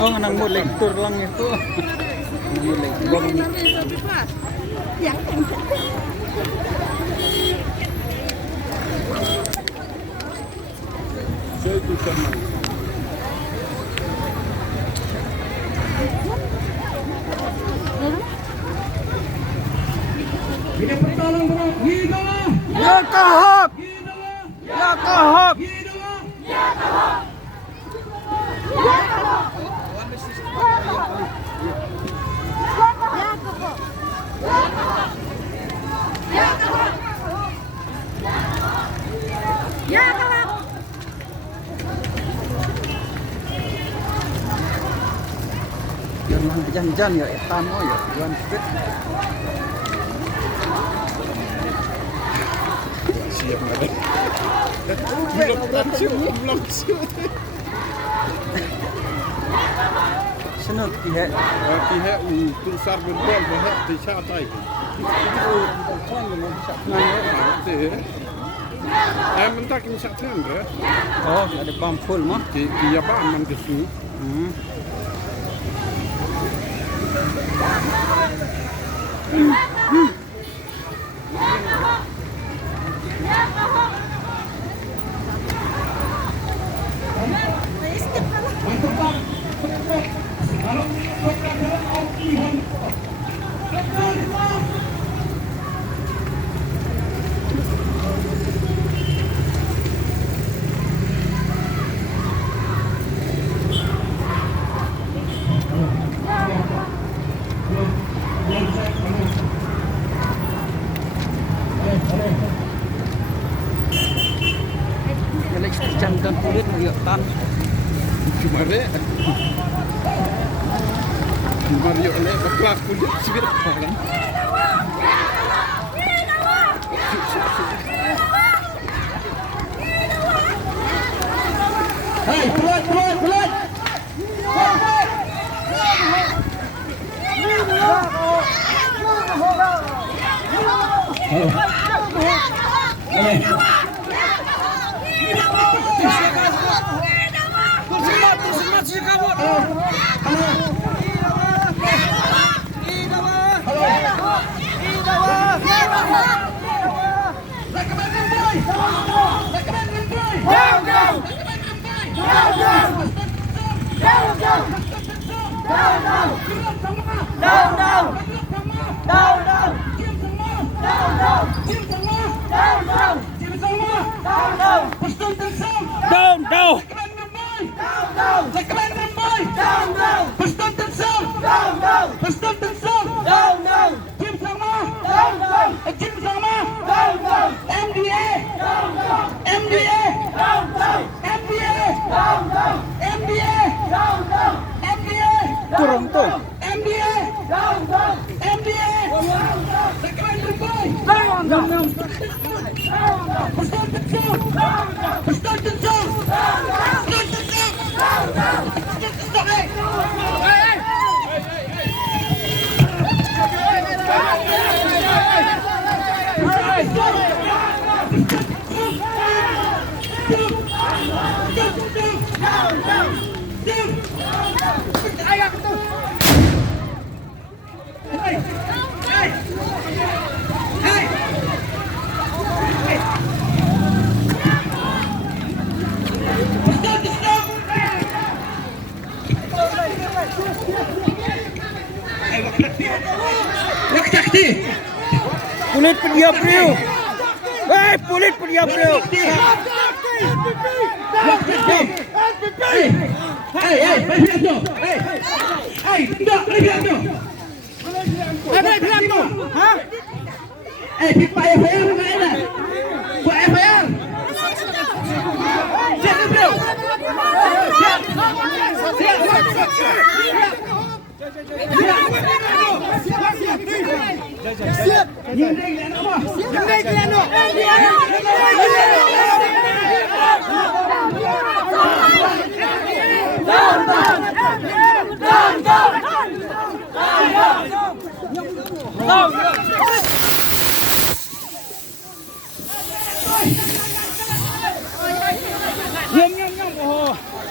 Oh, nang lektur lang itu. Nang lektur. Saya tu sama. Ini pertolongan bro. Hidup. Ya kahak. Ya kahak. Ya kahak. Ya kahak. Jangan jangan ya etan ya Tuan Fit. Siap ada. Belum senut pihak tulisar berbol pihak tidak tahu. Mentah kini September. Oh, ada pampul mah. Dia paham ke sini. Jangan kulit merioktan. Kemarin Mario le baklas kulit sibir kan. Hai, keluar. Turun tuh. MDA. Pulit pendiam beliau. Pulit pendiam beliau.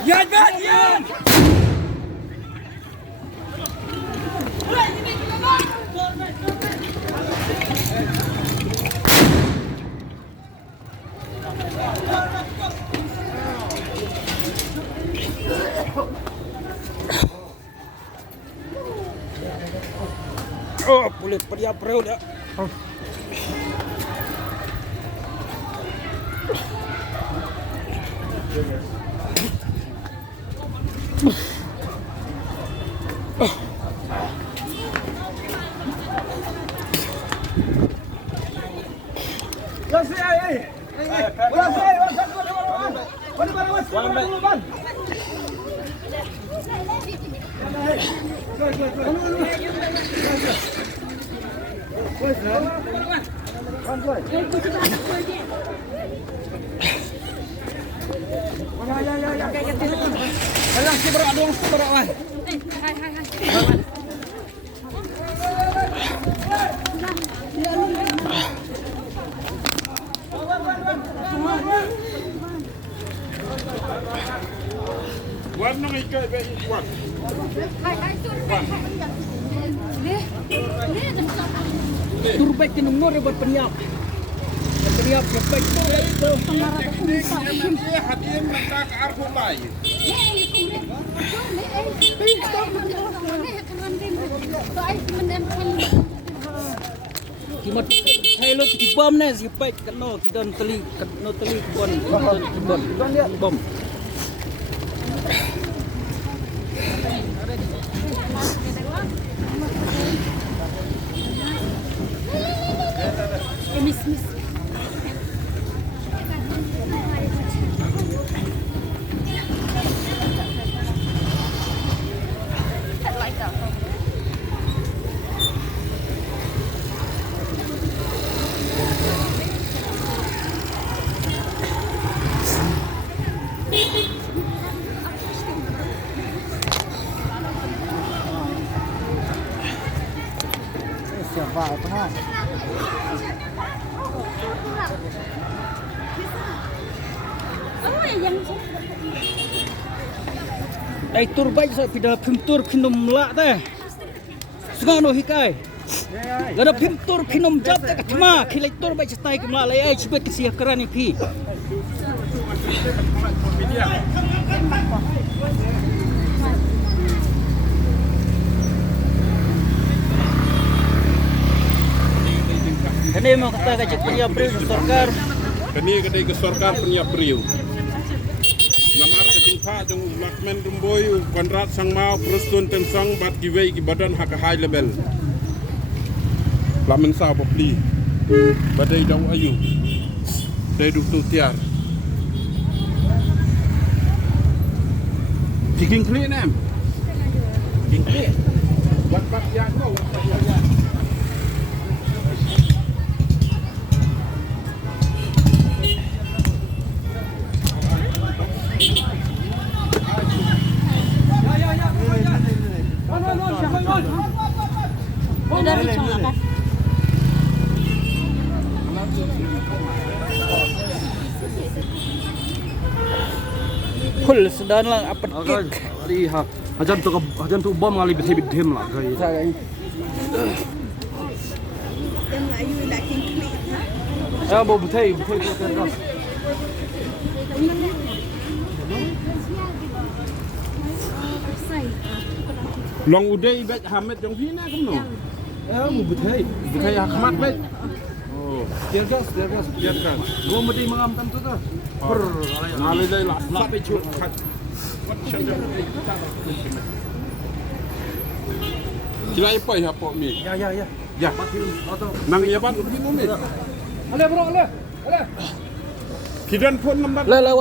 Yan! Oh, boleh pria perut ya. Oh. Wan nang ikai be wan. Turbay kinungor buat peniap. Peniap siapa itu? Hadim nak arfu bay. Kimat hello di bom nih siapa kena kita teli bom. Miss. Siapa tengah? Đây tur bay sao pida phim tur phinum lạ thế. Sungai no hikai. Gada phim tur phinum jap tak cuma khilai tur bay stai kemla lai ai cibet kisia kerani phi. Kene mau kata kajak punya April Sorkar. Kani kedai ke Sorkar punya April. Namar ke jingpa jong lakmen rumboy konrat sang mau krustun tem sang bat giwei ki badan hak high level. Lamen sa bopli. Badai daw ayu. Dai duk tu tiar. Kiking kli nem. Kiking kli. Wat ya go. Dari Chong apa? Full sedan lang apa kik. Lihat, hajan tu bom ngali bidhem lah gay. Ya, mau betai tu kan. Long udai bet Hamid jong pina kum no. Ya, mau betai Ahmad bet. Oh, Tiar gas. Gua mesti mengam tentu tu. Ngalai dai la pe chu khat. Kilai pai ha po mi. Ya. Ya. Nang ya ban pinu mi. Ale bro, ale. Kidan pun lambat. Le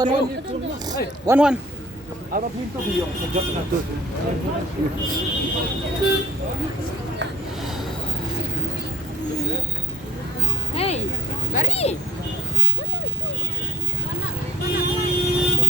wan. Apa pintu biar sejak satu. Hey, Bari.